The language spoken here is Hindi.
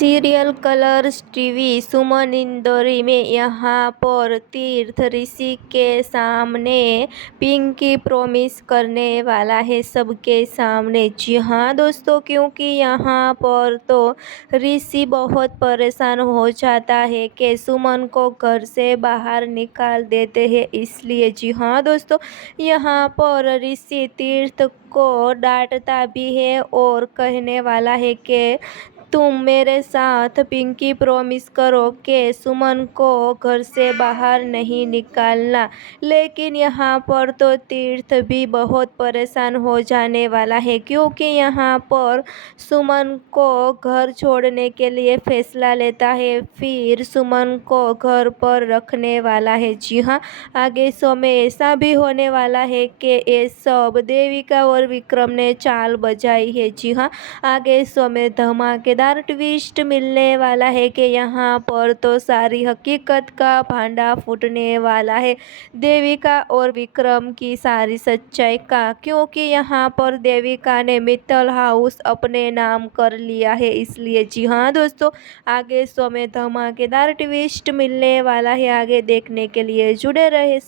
सीरियल कलर्स टीवी सुमन इंदौरी में यहाँ पर तीर्थ ऋषि के सामने पिंकी प्रॉमिस करने वाला है सबके सामने। जी हाँ दोस्तों, क्योंकि यहाँ पर तो ऋषि बहुत परेशान हो जाता है कि सुमन को घर से बाहर निकाल देते हैं, इसलिए जी हाँ दोस्तों, यहाँ पर ऋषि तीर्थ को डांटता भी है और कहने वाला है कि तुम मेरे साथ पिंकी प्रॉमिस करो कि सुमन को घर से बाहर नहीं निकालना। लेकिन यहाँ पर तो तीर्थ भी बहुत परेशान हो जाने वाला है, क्योंकि यहाँ पर सुमन को घर छोड़ने के लिए फैसला लेता है, फिर सुमन को घर पर रखने वाला है। जी हाँ, आगे शो में ऐसा भी होने वाला है कि ये सब देविका और विक्रम ने चाल बजाई है। जी हाँ, आगे शो में धमाकेदार ट्विस्ट मिलने वाला है कि यहाँ पर तो सारी हकीकत का भांडा फूटने वाला है, देविका और विक्रम की सारी सच्चाई का, क्योंकि यहाँ पर देविका ने मित्तल हाउस अपने नाम कर लिया है, इसलिए जी हाँ दोस्तों, आगे शो में धमाकेदार ट्विस्ट मिलने वाला है। आगे देखने के लिए जुड़े रहे।